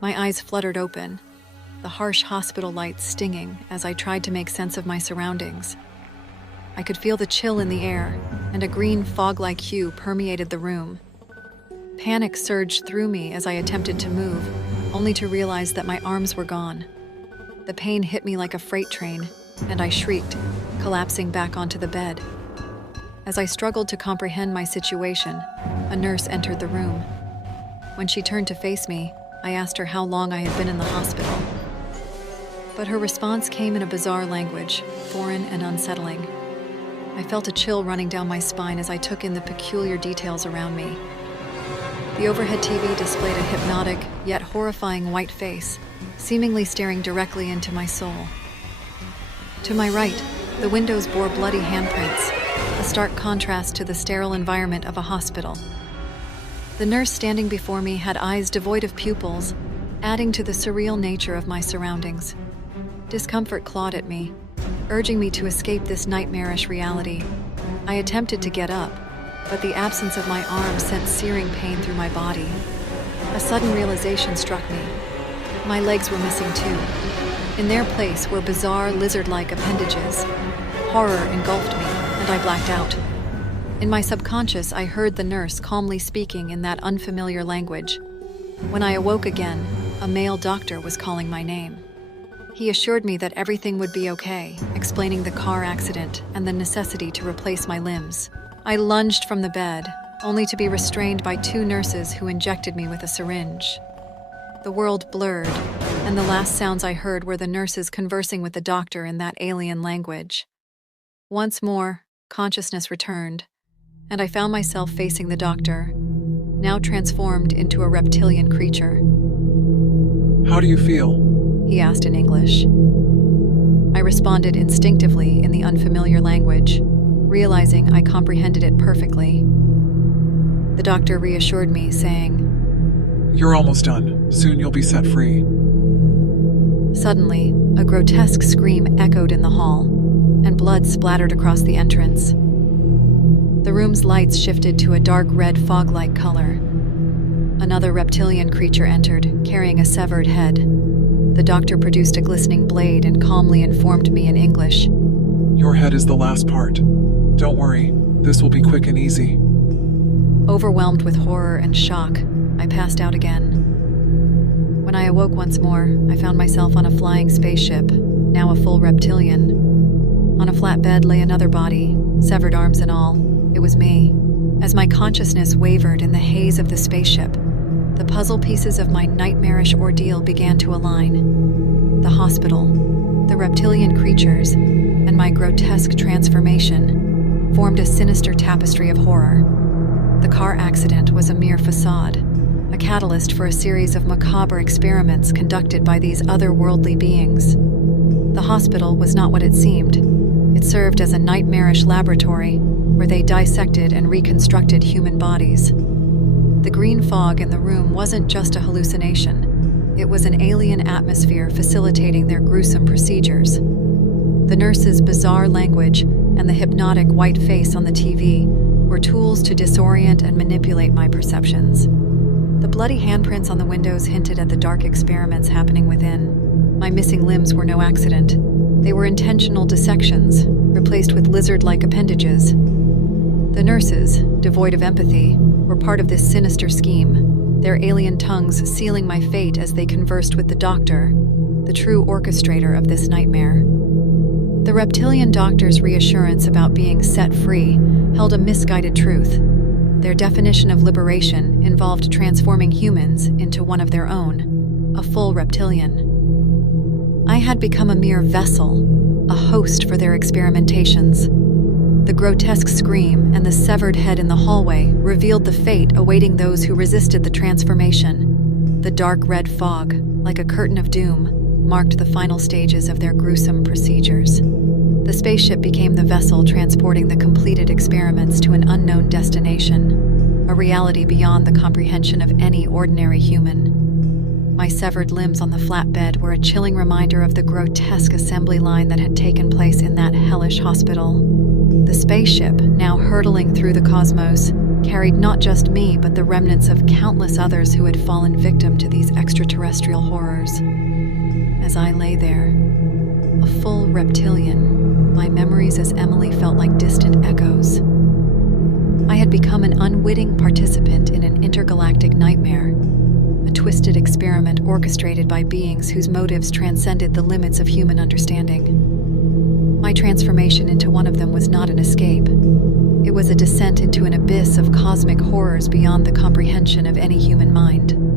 My eyes fluttered open, the harsh hospital lights stinging as I tried to make sense of my surroundings. I could feel the chill in the air, and a green fog-like hue permeated the room. Panic surged through me as I attempted to move, only to realize that my arms were gone. The pain hit me like a freight train, and I shrieked, collapsing back onto the bed. As I struggled to comprehend my situation, a nurse entered the room. When she turned to face me, I asked her how long I had been in the hospital. But her response came in a bizarre language, foreign and unsettling. I felt a chill running down my spine as I took in the peculiar details around me. The overhead TV displayed a hypnotic, yet horrifying white face, seemingly staring directly into my soul. To my right, the windows bore bloody handprints, a stark contrast to the sterile environment of a hospital. The nurse standing before me had eyes devoid of pupils, adding to the surreal nature of my surroundings. Discomfort clawed at me, urging me to escape this nightmarish reality. I attempted to get up, but the absence of my arm sent searing pain through my body. A sudden realization struck me. My legs were missing too. In their place were bizarre lizard-like appendages. Horror engulfed me, and I blacked out. In my subconscious, I heard the nurse calmly speaking in that unfamiliar language. When I awoke again, a male doctor was calling my name. He assured me that everything would be okay, explaining the car accident and the necessity to replace my limbs. I lunged from the bed, only to be restrained by two nurses who injected me with a syringe. The world blurred, and the last sounds I heard were the nurses conversing with the doctor in that alien language. Once more, consciousness returned, and I found myself facing the doctor, now transformed into a reptilian creature. How do you feel? He asked in English. I responded instinctively in the unfamiliar language, realizing I comprehended it perfectly. The doctor reassured me, saying, You're almost done. Soon you'll be set free. Suddenly, a grotesque scream echoed in the hall, and blood splattered across the entrance. The room's lights shifted to a dark red fog-like color. Another reptilian creature entered, carrying a severed head. The doctor produced a glistening blade and calmly informed me in English. Your head is the last part. Don't worry, this will be quick and easy. Overwhelmed with horror and shock, I passed out again. When I awoke once more, I found myself on a flying spaceship, now a full reptilian. On a flat bed lay another body, severed arms and all. It was me. As my consciousness wavered in the haze of the spaceship, the puzzle pieces of my nightmarish ordeal began to align. The hospital, the reptilian creatures, and my grotesque transformation formed a sinister tapestry of horror. The car accident was a mere facade, a catalyst for a series of macabre experiments conducted by these otherworldly beings. The hospital was not what it seemed. It served as a nightmarish laboratory where they dissected and reconstructed human bodies. The green fog in the room wasn't just a hallucination. It was an alien atmosphere facilitating their gruesome procedures. The nurse's bizarre language and the hypnotic white face on the TV were tools to disorient and manipulate my perceptions. The bloody handprints on the windows hinted at the dark experiments happening within. My missing limbs were no accident. They were intentional dissections, replaced with lizard-like appendages. The nurses, devoid of empathy, were part of this sinister scheme, their alien tongues sealing my fate as they conversed with the doctor, the true orchestrator of this nightmare. The reptilian doctor's reassurance about being set free held a misguided truth. Their definition of liberation involved transforming humans into one of their own, a full reptilian. I had become a mere vessel, a host for their experimentations. The grotesque scream and the severed head in the hallway revealed the fate awaiting those who resisted the transformation. The dark red fog, like a curtain of doom, marked the final stages of their gruesome procedures. The spaceship became the vessel transporting the completed experiments to an unknown destination, a reality beyond the comprehension of any ordinary human. My severed limbs on the flatbed were a chilling reminder of the grotesque assembly line that had taken place in that hellish hospital. The spaceship, now hurtling through the cosmos, carried not just me, but the remnants of countless others who had fallen victim to these extraterrestrial horrors. As I lay there, a full reptilian, my memories as Emily felt like distant echoes. I had become an unwitting participant in an intergalactic nightmare, a twisted experiment orchestrated by beings whose motives transcended the limits of human understanding. My transformation into one of them was not an escape. It was a descent into an abyss of cosmic horrors beyond the comprehension of any human mind.